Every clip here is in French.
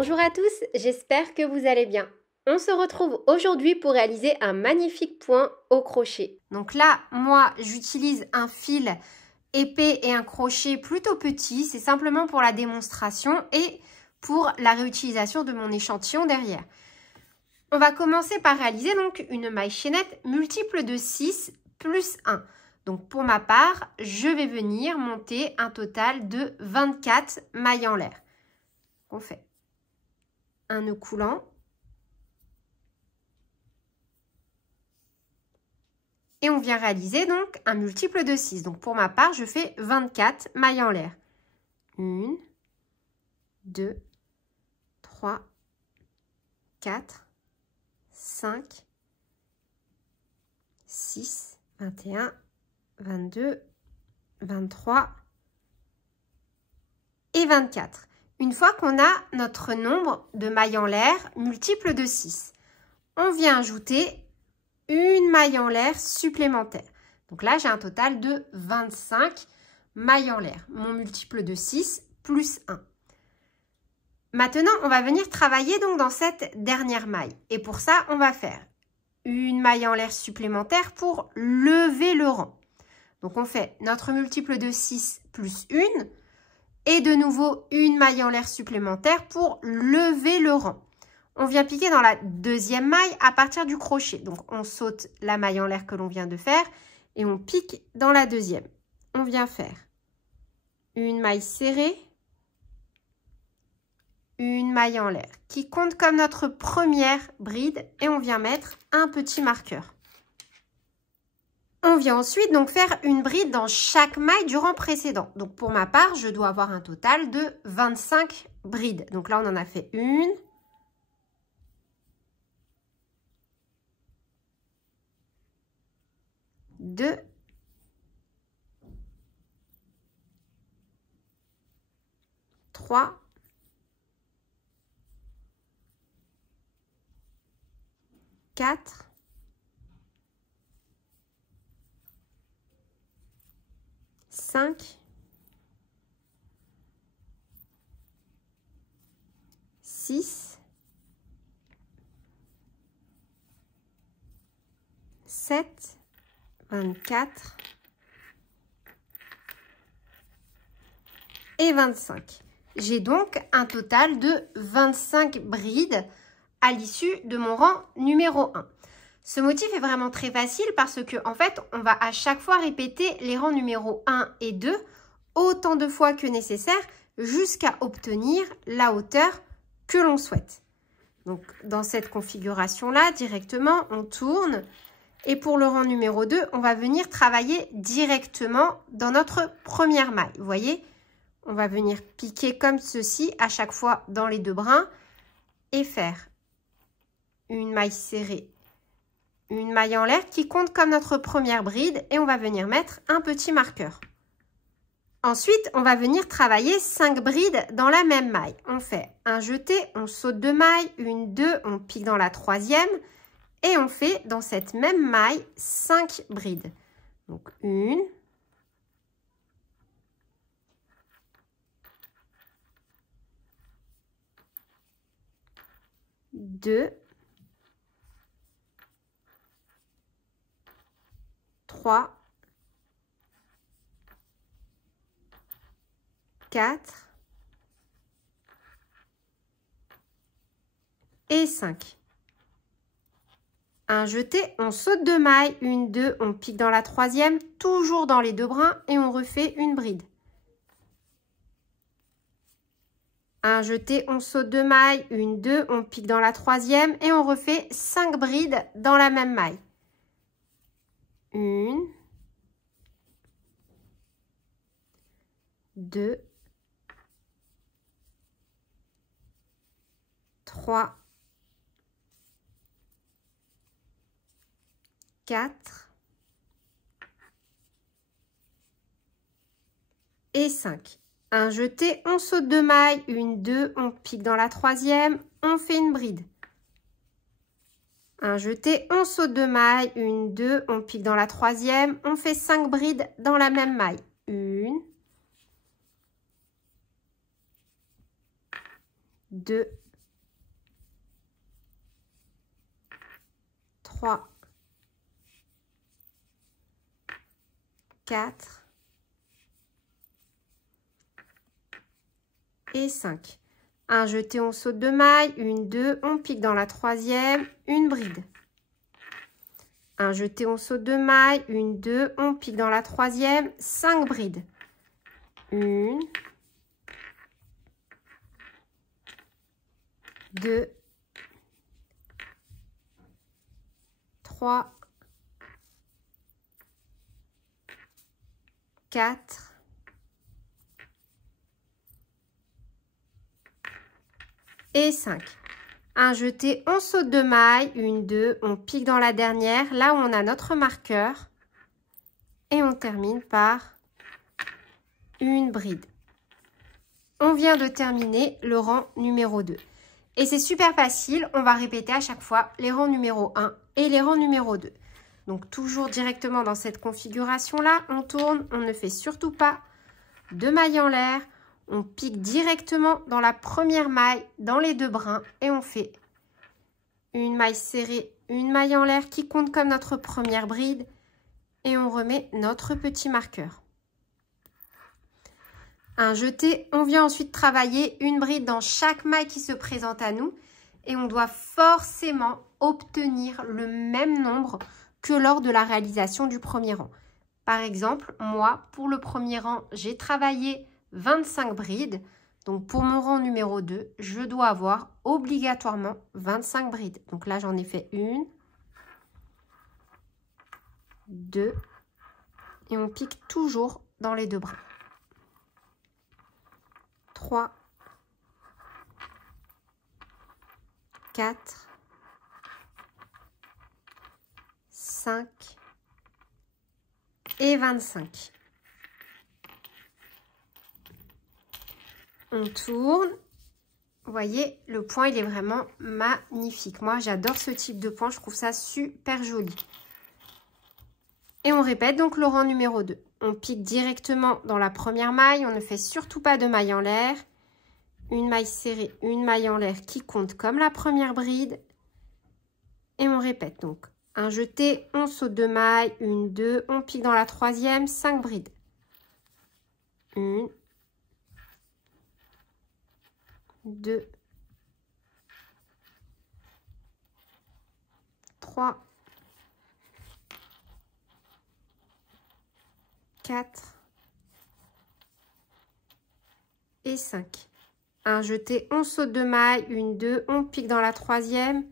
Bonjour à tous, j'espère que vous allez bien. On se retrouve aujourd'hui pour réaliser un magnifique point au crochet. Donc là, moi, j'utilise un fil épais et un crochet plutôt petit. C'est simplement pour la démonstration et pour la réutilisation de mon échantillon derrière. On va commencer par réaliser donc une maille chaînette multiple de 6 plus 1. Donc pour ma part, je vais venir monter un total de 24 mailles en l'air. On fait un nœud coulant et on vient réaliser donc un multiple de 6. Donc pour ma part, je fais 24 mailles en l'air. 1, 2, 3, 4, 5, 6, 21, 22, 23 et 24. Une fois qu'on a notre nombre de mailles en l'air multiple de 6, on vient ajouter une maille en l'air supplémentaire. Donc là, j'ai un total de 25 mailles en l'air. Mon multiple de 6 plus 1. Maintenant, on va venir travailler donc dans cette dernière maille. Et pour ça, on va faire une maille en l'air supplémentaire pour lever le rang. Donc on fait notre multiple de 6 plus 1. Et de nouveau, une maille en l'air supplémentaire pour lever le rang. On vient piquer dans la deuxième maille à partir du crochet. Donc, on saute la maille en l'air que l'on vient de faire et on pique dans la deuxième. On vient faire une maille serrée, une maille en l'air qui compte comme notre première bride et on vient mettre un petit marqueur. On vient ensuite donc faire une bride dans chaque maille du rang précédent. Donc pour ma part, je dois avoir un total de 25 brides. Donc là, on en a fait une, deux, trois, quatre, 5, 6, 7, 24 et 25. J'ai donc un total de 25 brides à l'issue de mon rang numéro 1. Ce motif est vraiment très facile parce que en fait, on va à chaque fois répéter les rangs numéro 1 et 2 autant de fois que nécessaire jusqu'à obtenir la hauteur que l'on souhaite. Donc, dans cette configuration-là, directement, on tourne. Et pour le rang numéro 2, on va venir travailler directement dans notre première maille. Vous voyez, on va venir piquer comme ceci à chaque fois dans les deux brins et faire une maille serrée, une maille en l'air qui compte comme notre première bride et on va venir mettre un petit marqueur. Ensuite, on va venir travailler 5 brides dans la même maille. On fait un jeté, on saute 2 mailles, une, 2, on pique dans la troisième et on fait dans cette même maille 5 brides. Donc 1, 2, 3, 4 et 5. Un jeté, on saute 2 mailles, une, 2, on pique dans la troisième, toujours dans les deux brins et on refait une bride. Un jeté, on saute 2 mailles, une, 2, on pique dans la troisième et on refait 5 brides dans la même maille. 1, 2, 3, 4 et 5. Un jeté, on saute 2 mailles, une, 2, on pique dans la troisième, on fait une bride. Un jeté, on saute 2 mailles, une, 2, on pique dans la troisième, on fait 5 brides dans la même maille. 1, 2, 3, 4 et 5. Un jeté, on saute de maille, une, deux, on pique dans la troisième, une bride. Un jeté, on saute de maille, une, deux, on pique dans la troisième, 5 brides. Une, 2, 3, 4 et 5. Un jeté, on saute de maille, une, deux, on pique dans la dernière, là où on a notre marqueur, et on termine par une bride. On vient de terminer le rang numéro 2. Et c'est super facile, on va répéter à chaque fois les rangs numéro 1 et les rangs numéro 2. Donc toujours directement dans cette configuration-là, on tourne, on ne fait surtout pas de mailles en l'air. On pique directement dans la première maille, dans les deux brins, et on fait une maille serrée, une maille en l'air qui compte comme notre première bride, et on remet notre petit marqueur. Un jeté, on vient ensuite travailler une bride dans chaque maille qui se présente à nous, et on doit forcément obtenir le même nombre que lors de la réalisation du premier rang. Par exemple, moi, pour le premier rang, j'ai travaillé 25 brides. Donc, pour mon rang numéro 2, je dois avoir obligatoirement 25 brides. Donc là, j'en ai fait 1, 2, et on pique toujours dans les deux brins. 3, 4, 5 et 25. On tourne. Vous voyez, le point, il est vraiment magnifique. Moi, j'adore ce type de point. Je trouve ça super joli. Et on répète donc le rang numéro 2. On pique directement dans la première maille. On ne fait surtout pas de maille en l'air. Une maille serrée, une maille en l'air qui compte comme la première bride. Et on répète donc. Un jeté, on saute de maille. Une, deux, on pique dans la troisième, 5 brides. Une, 2, 3, 4 et 5. Un jeté, on saute de maille, une, deux, on pique dans la troisième,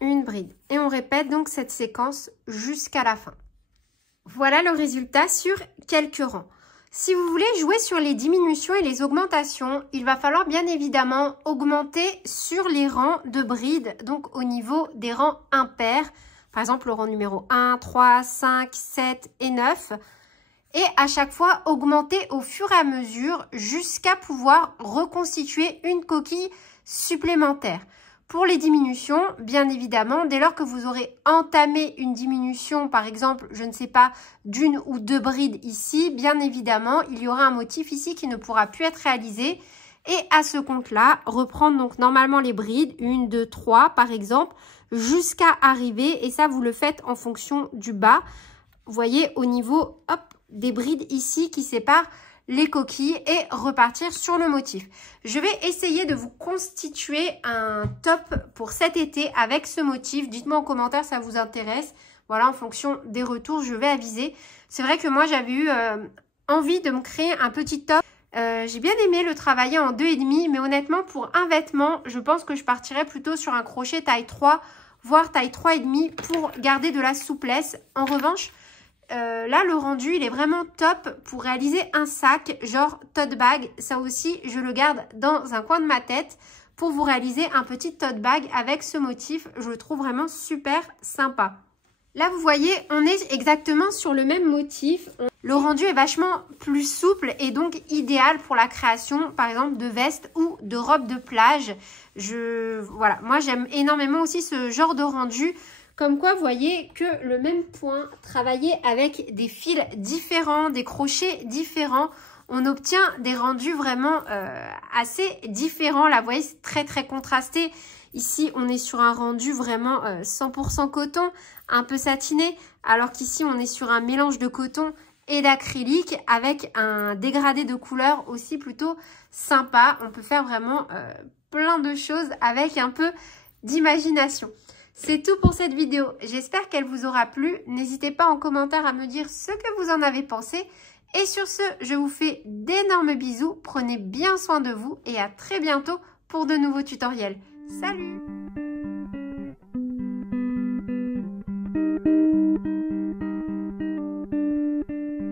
une bride. Et on répète donc cette séquence jusqu'à la fin. Voilà le résultat sur quelques rangs. Si vous voulez jouer sur les diminutions et les augmentations, il va falloir bien évidemment augmenter sur les rangs de brides, donc au niveau des rangs impairs. Par exemple, le rang numéro 1, 3, 5, 7 et 9. Et à chaque fois, augmenter au fur et à mesure jusqu'à pouvoir reconstituer une coquille supplémentaire. Pour les diminutions, bien évidemment, dès lors que vous aurez entamé une diminution, par exemple, je ne sais pas, d'une ou deux brides ici, bien évidemment, il y aura un motif ici qui ne pourra plus être réalisé. Et à ce compte-là, reprendre donc normalement les brides, 1, 2, 3 par exemple, jusqu'à arriver, et ça vous le faites en fonction du bas. Vous voyez au niveau hop, des brides ici qui séparent les coquilles et repartir sur le motif. Je vais essayer de vous constituer un top pour cet été avec ce motif. Dites-moi en commentaire si ça vous intéresse. Voilà, en fonction des retours, je vais aviser. C'est vrai que moi, j'avais eu envie de me créer un petit top. J'ai bien aimé le travailler en 2,5, mais honnêtement, pour un vêtement, je pense que je partirais plutôt sur un crochet taille 3, voire taille 3,5 pour garder de la souplesse. En revanche, là, le rendu, il est vraiment top pour réaliser un sac, genre tote bag. Ça aussi, je le garde dans un coin de ma tête pour vous réaliser un petit tote bag avec ce motif. Je le trouve vraiment super sympa. Là, vous voyez, on est exactement sur le même motif. Le rendu est vachement plus souple et donc idéal pour la création, par exemple, de vestes ou de robes de plage. Voilà, moi, j'aime énormément aussi ce genre de rendu. Comme quoi, vous voyez que le même point, travaillé avec des fils différents, des crochets différents, on obtient des rendus vraiment assez différents. Là, vous voyez, c'est très, très contrasté. Ici, on est sur un rendu vraiment 100% coton, un peu satiné, alors qu'ici, on est sur un mélange de coton et d'acrylique avec un dégradé de couleur aussi plutôt sympa. On peut faire vraiment plein de choses avec un peu d'imagination. C'est tout pour cette vidéo. J'espère qu'elle vous aura plu. N'hésitez pas en commentaire à me dire ce que vous en avez pensé. Et sur ce, je vous fais d'énormes bisous. Prenez bien soin de vous et à très bientôt pour de nouveaux tutoriels. Salut!